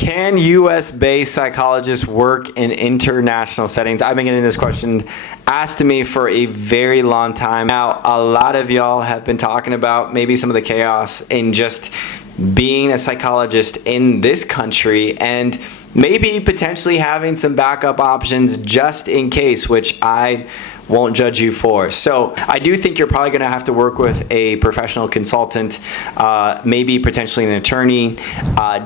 Can US-based psychologists work in international settings? I've been getting this question asked to me for a very long time. Now, a lot of y'all have been talking about maybe some of the chaos in just being a psychologist in this country and maybe potentially having some backup options just in case, which I won't judge you for. So I do think you're probably going to have to work with a professional consultant, maybe potentially an attorney,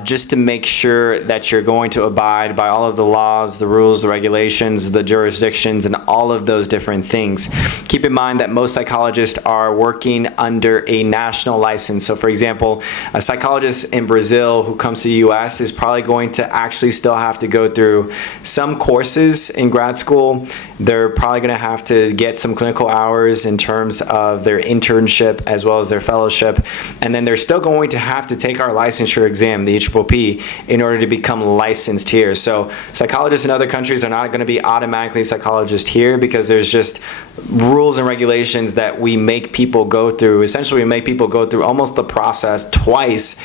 just to make sure that you're going to abide by all of the laws, the rules, the regulations, the jurisdictions, and all of those different things. Keep in mind that most psychologists are working under a national license. So for example, a psychologist in Brazil who comes to the US is probably going to actually still have to go through some courses in grad school. They're probably going to have to get some clinical hours in terms of their internship as well as their fellowship. And then they're still going to have to take our licensure exam, the EPPP, in order to become licensed here. So psychologists in other countries are not going to be automatically psychologists here because there's just rules and regulations that we make people go through. Essentially, we make people go through almost the process twice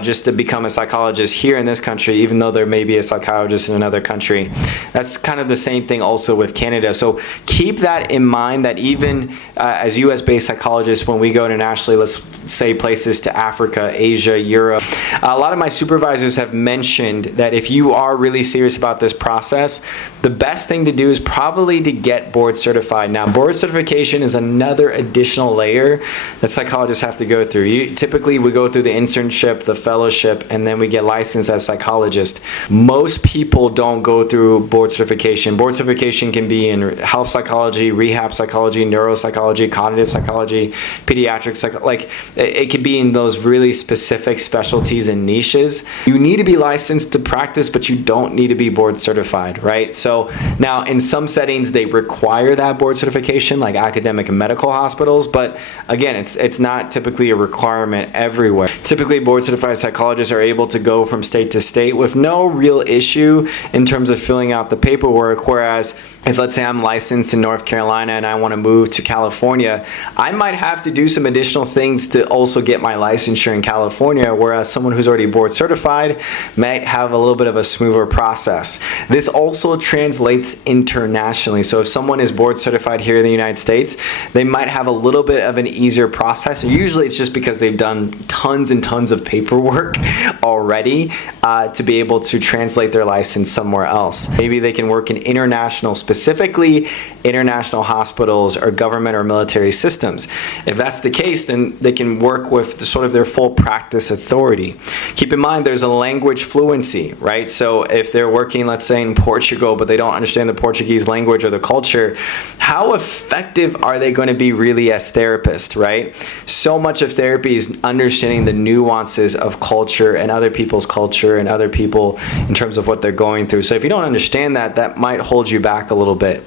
just to become a psychologist here in this country, even though there may be a psychologist in another country. That's kind of the same thing also with Canada. So keep that in mind, that even as US-based psychologists, when we go internationally, let's say places to Africa, Asia, Europe, a lot of my supervisors have mentioned that if you are really serious about this process, the best thing to do is probably to get board certified. Now, board certification is another additional layer that psychologists have to go through. Typically, we go through the internship, the fellowship, and then we get licensed as psychologists. Most people don't go through board certification. Board certification can be in health psychology, rehab psychology, neuropsychology, cognitive psychology, pediatric psychology. Like, it could be in those really specific specialties and niches. You need to be licensed to practice, but you don't need to be board certified, right? So now in some settings, they require that board certification, like academic and medical hospitals. But again, it's not typically a requirement everywhere. Typically, board certified psychologists are able to go from state to state with no real issue in terms of filling out the paperwork. Whereas if, let's say, I'm licensed in North Carolina and I want to move to California, I might have to do some additional things to also get my licensure in California, whereas someone who's already board certified might have a little bit of a smoother process. This also translates internationally. So if someone is board certified here in the United States, they might have a little bit of an easier process. Usually it's just because they've done tons and tons of paperwork already to be able to translate their license somewhere else. Maybe they can work in international, specifically international hospitals or government or military systems. If that's the case, then they can work with sort of their full practice authority. Keep in mind there's a language fluency, right? So if they're working, let's say, in Portugal, but they don't understand the Portuguese language or the culture, how effective are they going to be really as therapists, right? So much of therapy is understanding the nuances of culture and other people's culture and other people in terms of what they're going through. So if you don't understand that, that might hold you back a little bit.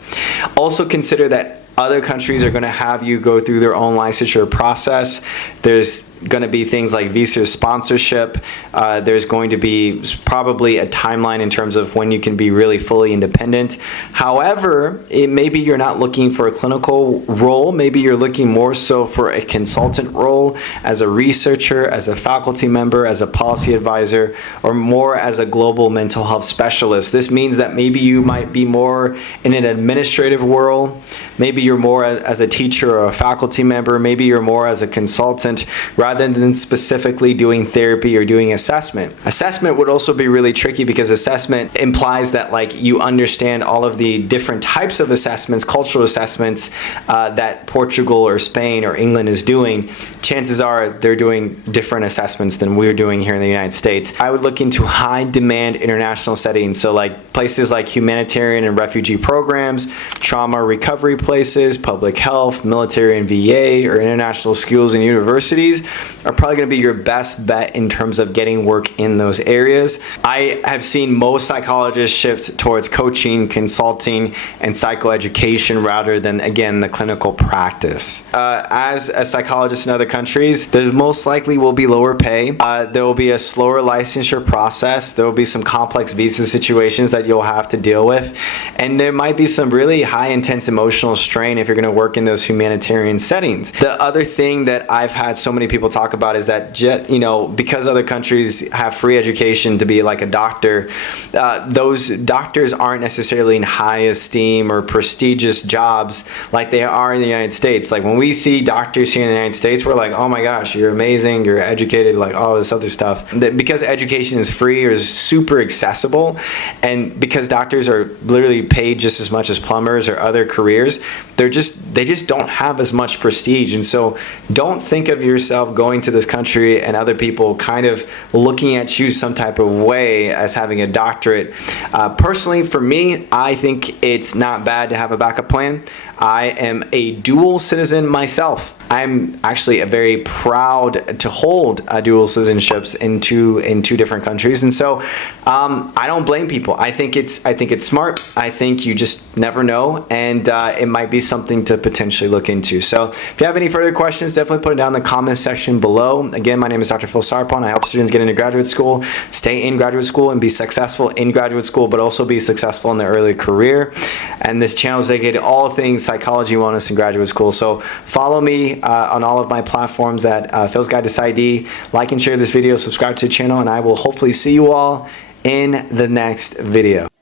Also consider that other countries are going to have you go through their own licensure process. There's going to be things like visa sponsorship. There's going to be probably a timeline in terms of when you can be really fully independent. However, maybe you're not looking for a clinical role. Maybe you're looking more so for a consultant role as a researcher, as a faculty member, as a policy advisor, or more as a global mental health specialist. This means that maybe you might be more in an administrative role. Maybe you're more as a teacher or a faculty member. Maybe you're more as a consultant rather than specifically doing therapy or doing assessment. Assessment would also be really tricky because assessment implies that like you understand all of the different types of assessments, cultural assessments that Portugal or Spain or England is doing. Chances are they're doing different assessments than we're doing here in the United States. I would look into high demand international settings. So like places like humanitarian and refugee programs, trauma recovery places, public health, military and VA, or international schools and universities are probably going to be your best bet in terms of getting work in those areas. I have seen most psychologists shift towards coaching, consulting, and psychoeducation rather than, again, the clinical practice. As a psychologist in other countries, there most likely will be lower pay. There will be a slower licensure process. There will be some complex visa situations that you'll have to deal with. And there might be some really high intense emotional strain train if you're going to work in those humanitarian settings. The other thing that I've had so many people talk about is that, because other countries have free education to be like a doctor, those doctors aren't necessarily in high esteem or prestigious jobs like they are in the United States. Like when we see doctors here in the United States, we're like, oh my gosh, you're amazing, you're educated, like all this other stuff. Because education is free or is super accessible, and because doctors are literally paid just as much as plumbers or other careers, they just don't have as much prestige. And so don't think of yourself going to this country and other people kind of looking at you some type of way as having a doctorate. Personally, for me, I think it's not bad to have a backup plan. I am a dual citizen myself. I'm actually very proud to hold dual citizenships in two different countries, and so I don't blame people. I think it's smart. I think you just never know, and it might be something to potentially look into. So if you have any further questions, definitely put it down in the comments section below. Again, my name is Dr. Phil Sarpong. I help students get into graduate school, stay in graduate school, and be successful in graduate school, but also be successful in their early career. And this channel is dedicated to all things psychology, wellness, and graduate school. So follow me on all of my platforms at Phil's Guide to PsyD. Like and share this video, subscribe to the channel, and I will hopefully see you all in the next video.